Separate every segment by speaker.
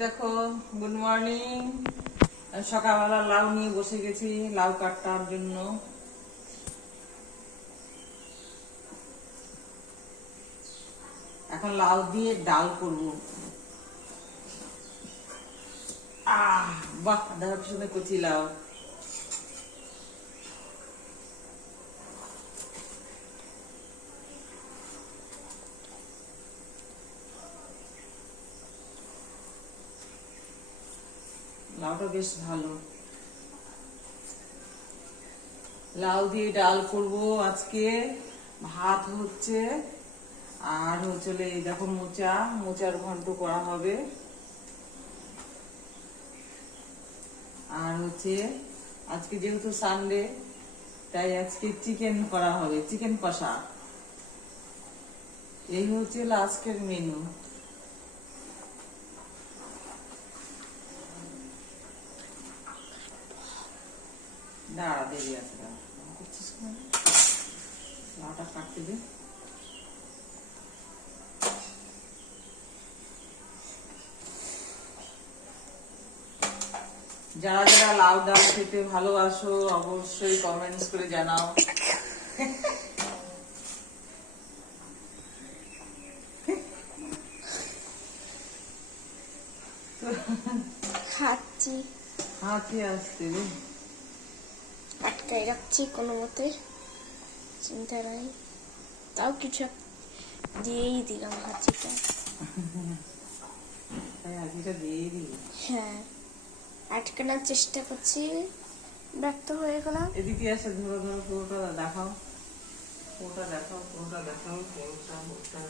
Speaker 1: দেখো good morning সকালবেলা লাউ নিয়ে বসে গেছি, লাউ কাটার জন্য। এখন লাউ দিয়ে ডাল করব। আহ, বাহ দেখো কি সুন্দর কচি লাউ। লাউটা বেশ ভালো। লাউ দিয়ে ডাল করব আজকে। ভাত হচ্ছে, আর হচ্ছে এই দেখো মোচা। মোচার ঘন্ট করা হবে। আর হচ্ছে আজকে যেহেতু সানডে তাই আজকে চিকেন করা হবে চিকেন কষা। এই হচ্ছে আজকের মেনু দাঁড়া দেরি আছে দাঁড়া। করছিস লাউটা কাটতে দে যারা যারা লাউ ডাল খেতে ভালোবাসো অবশ্যই কমেন্টস করে জানাও। খাচ্ছি। হাতে আসতে রে।
Speaker 2: আটকাই রাখছি কোনো মতে। চিন্তা নাই। তাও কিছু দিয়েই দিলাম হাঁচিটা হ্যাঁ। আটকানোর চেষ্টা করছি। ব্যর্থ হয়ে গেলাম।
Speaker 1: এদিকে এসে ধরো ধরো পুরোটা দেখাও। পুরোটা দেখাও পুরোটা দেখাও পুরোটা পুরোটা।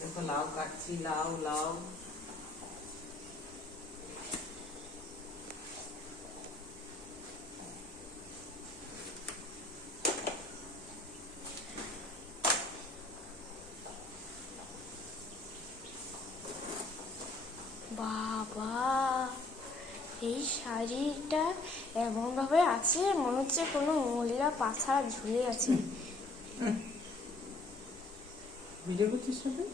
Speaker 1: দেখো লাউ কাটছি লাউ লাউ
Speaker 2: বাবা এই শাড়িটা এমন ভাবে আছে মনে হচ্ছে কোনো মহিলা পাছা ঝুলে আছে।
Speaker 1: ভিডিও করছিস সাথে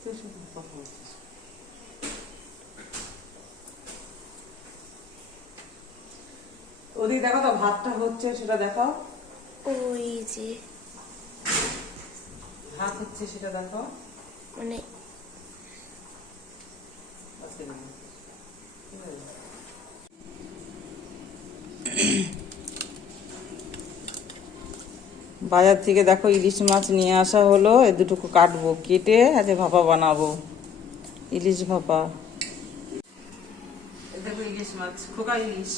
Speaker 1: তোর সাথে কথা বলছিস। ওদিকে দেখো তো ভাতটা হচ্ছে সেটা দেখাও।
Speaker 2: ওই যে।
Speaker 1: ভাত হচ্ছে সেটা দেখাও।
Speaker 2: মানে আজকে?
Speaker 1: বাজার থেকে দেখো ইলিশ মাছ নিয়ে আসা হলো, এ দুটুকু কাটবো, কেটে আজকে ভাপা বানাবো। ইলিশ ভাপা। দেখো ইলিশ মাছ, খোকা ইলিশ।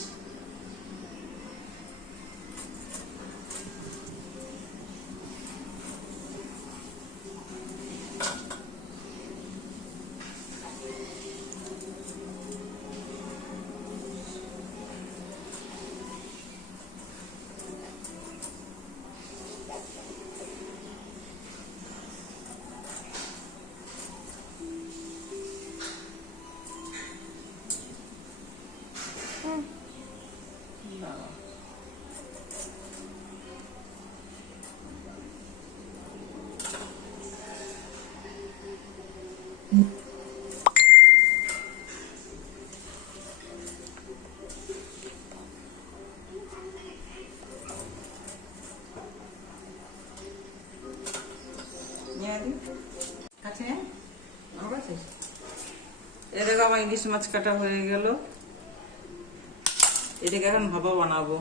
Speaker 1: এ দেখো আমার ইলিশ মাছ কাটা হয়ে গেল। এটাকে এখন ভাপা বানাবো।